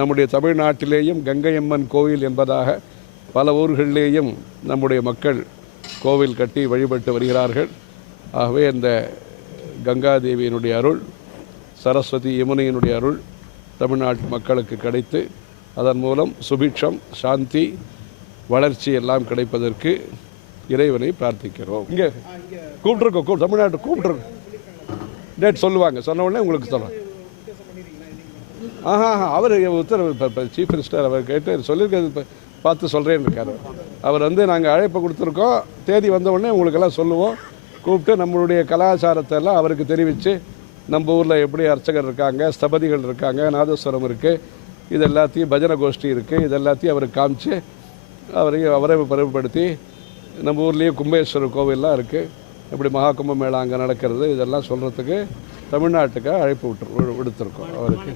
நம்முடைய தமிழ்நாட்டிலேயும் கங்கையம்மன் கோவில் என்பதாக பல ஊர்களிலேயும் நம்முடைய மக்கள் கோவில் கட்டி வழிபட்டு வருகிறார்கள். ஆகவே இந்த கங்காதேவியினுடைய அருள், சரஸ்வதி யமுனையினுடைய அருள் தமிழ்நாட்டு மக்களுக்கு கிடைத்து அதன் மூலம் சுபிட்சம், சாந்தி, வளர்ச்சி எல்லாம் கிடைப்பதற்கு இறைவனை பிரார்த்திக்கிறோம். இங்கே கூப்பிட்ருக்கோம், தமிழ்நாட்டு கூப்பிட்ருக்கோம். டேட் சொல்லுவாங்க, சொன்ன உடனே உங்களுக்கு சொல்கிறேன். அவர் உத்தரவு சீஃப் மினிஸ்டர் அவர் கேட்டு சொல்லியிருக்கிறது பார்த்து சொல்கிறேன்னு இருக்கார். அவர் நாங்கள் அழைப்பு கொடுத்துருக்கோம், தேதி வந்த உடனே உங்களுக்கெல்லாம் சொல்லுவோம். கூப்பிட்டு நம்மளுடைய கலாச்சாரத்தை எல்லாம் அவருக்கு தெரிவித்து, நம்ம ஊரில் எப்படி அர்ச்சகர் இருக்காங்க, ஸ்தபதிகள் இருக்காங்க, நாதஸ்வரம் இருக்குது, இது எல்லாத்தையும் பஜனை கோஷ்டி இருக்குது, இது எல்லாத்தையும் அவருக்கு காமிச்சு அவரை பரவுப்படுத்தி, நம்ம ஊர்லேயே கும்பேஸ்வரர் கோவில்லாம் இருக்குது, இப்படி மகா கும்பமேளா அங்கே நடக்கிறது, இதெல்லாம் சொல்கிறதுக்கு தமிழ்நாட்டுக்கு அழைப்பு விடுத்திருக்கோம் அவருக்கு.